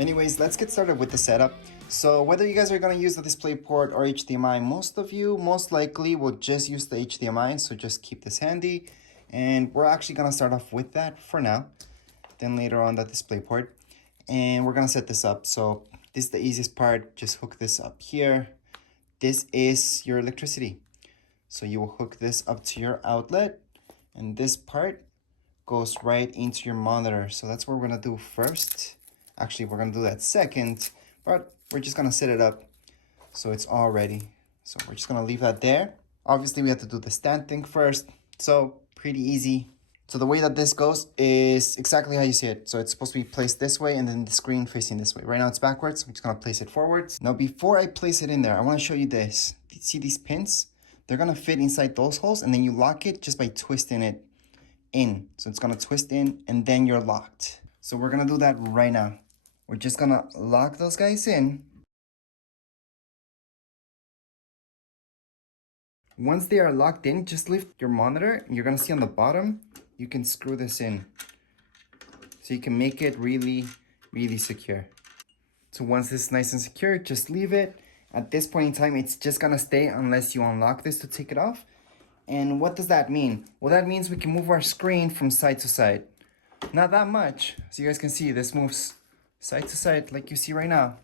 Anyways, let's get started with the setup. So whether you guys are going to use the DisplayPort or HDMI, most of you most likely will just use the HDMI, so just keep this handy. And we're actually going to start off with that for now, then later on the DisplayPort. And we're going to set this up. So this is the easiest part, just hook this up here. This is your electricity. So you will hook this up to your outlet, and this part goes right into your monitor. So that's what we're going to do first. Actually, we're going to do that second, but we're just going to set it up so it's all ready. So we're just going to leave that there. Obviously, we have to do the stand thing first, so pretty easy. So the way that this goes is exactly how you see it. So it's supposed to be placed this way and then the screen facing this way. Right now it's backwards. I'm just going to place it forwards. Now, before I place it in there, I want to show you this. See these pins? They're going to fit inside those holes, and then you lock it just by twisting it in. So it's going to twist in and then you're locked. So we're going to do that right now. We're just going to lock those guys in. Once they are locked in, just lift your monitor. You're going to see on the bottom, you can screw this in. So you can make it really, really secure. So once this is nice and secure, just leave it. At this point in time, it's just going to stay unless you unlock this to take it off. And what does that mean? Well, that means we can move our screen from side to side. Not that much. So you guys can see this moves side to side like you see right now,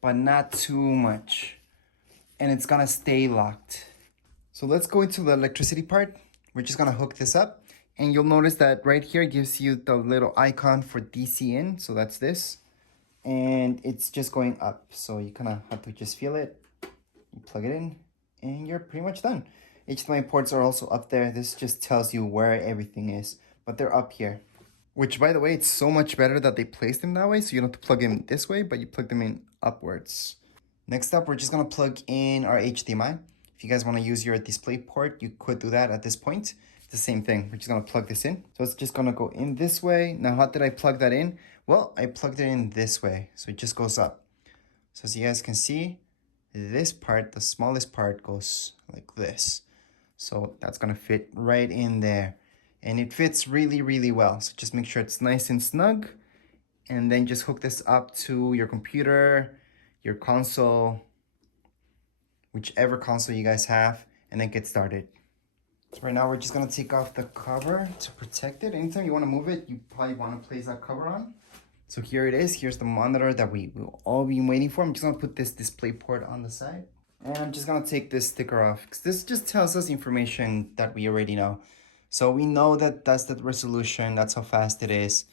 but not too much. And it's gonna stay locked. So let's go into the electricity part. We're just gonna hook this up, and you'll notice that right here gives you the little icon for DC in. So that's this, and it's just going up. So you kind of have to just feel it. You plug it in, and you're pretty much done. HDMI ports are also up there. This just tells you where everything is, but they're up here. Which, by the way, it's so much better that they placed them that way, so you don't have to plug in this way, but you plug them in upwards. Next up, we're just going to plug in our HDMI. If you guys want to use your display port, you could do that at this point. It's the same thing. We're just going to plug this in. So it's just going to go in this way. Now, how did I plug that in? Well, I plugged it in this way, so it just goes up. So as you guys can see, this part, the smallest part, goes like this. So that's going to fit right in there. And it fits really, really well. So just make sure it's nice and snug. And then just hook this up to your computer, your console, whichever console you guys have, and then get started. So right now we're just gonna take off the cover to protect it. Anytime you wanna move it, you probably wanna place that cover on. So here it is. Here's the monitor that we will all be waiting for. I'm just gonna put this display port on the side. And I'm just gonna take this sticker off, because this just tells us information that we already know. So we know that that's the resolution, that's how fast it is,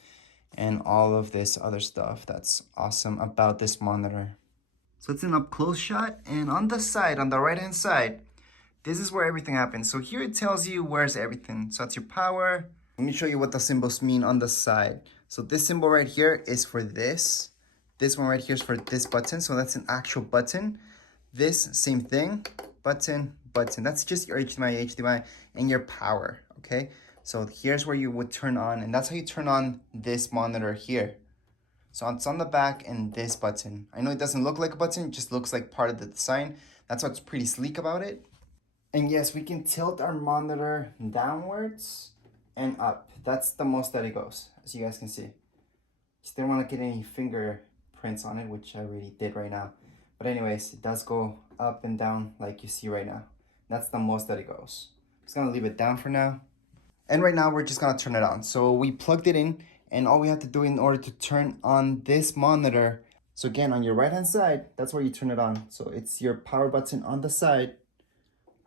and all of this other stuff that's awesome about this monitor. So it's an up close shot, and on the side, on the right hand side, this is where everything happens. So here it tells you where's everything. So that's your power. Let me show you what the symbols mean on the side. So this symbol right here is for this. This one right here is for this button. So that's an actual button. This same thing, button, button. That's just your HDMI, and your power, okay? So here's where you would turn on, and that's how you turn on this monitor here. So it's on the back, and this button. I know it doesn't look like a button, it just looks like part of the design. That's what's pretty sleek about it. And yes, we can tilt our monitor downwards and up. That's the most that it goes, as you guys can see. Just didn't want to get any fingerprints on it, which I already did right now. But anyways, it does go up and down like you see right now. That's the most that it goes. I'm just gonna leave it down for now. And right now we're just gonna turn it on. So we plugged it in, and all we have to do in order to turn on this monitor. So again, on your right hand side, that's where you turn it on. So it's your power button on the side,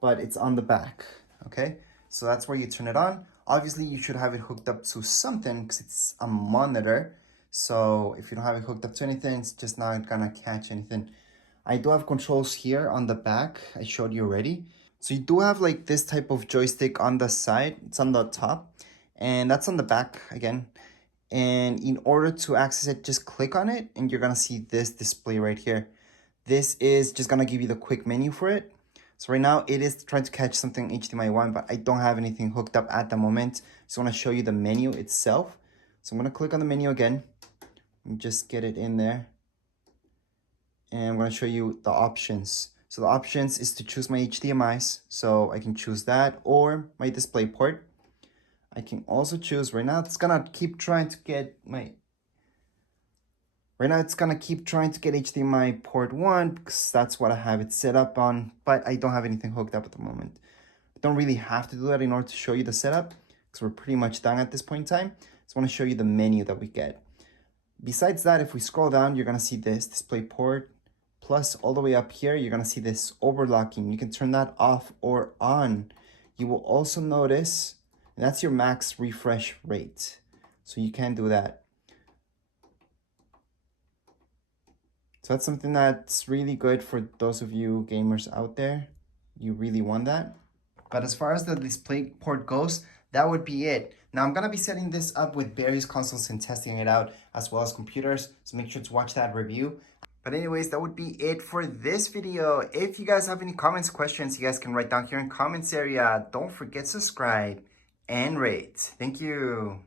but it's on the back, okay? So that's where you turn it on. Obviously, you should have it hooked up to something because it's a monitor. So if you don't have it hooked up to anything, it's just not gonna catch anything. I do have controls here on the back. I showed you already. So you do have like this type of joystick on the side. It's on the top, and that's on the back again. And in order to access it, just click on it, and you're gonna see this display right here. This is just gonna give you the quick menu for it. So right now it is trying to catch something HDMI 1, but I don't have anything hooked up at the moment. Just wanna show you the menu itself. So I'm gonna click on the menu again and just get it in there. And I'm going to show you the options. So the options is to choose my HDMIs. So I can choose that, or my display port. I can also choose right now. It's going to keep trying to get my Right now it's gonna keep trying to get HDMI port 1 because that's what I have it set up on, but I don't have anything hooked up at the moment. I don't really have to do that in order to show you the setup because we're pretty much done at this point in time. Just want to show you the menu that we get. Besides that, if we scroll down, you're gonna see this display port, plus all the way up here, you're gonna see this overlocking. You can turn that off or on. You will also notice, and that's your max refresh rate. So you can do that. So that's something that's really good for those of you gamers out there. You really want that. But as far as the display port goes, that would be it. Now I'm gonna be setting this up with various consoles and testing it out as well as computers. So make sure to watch that review. But anyways, that would be it for this video. If you guys have any comments, questions, you guys can write down here in comments area. Don't forget to subscribe and rate. Thank you.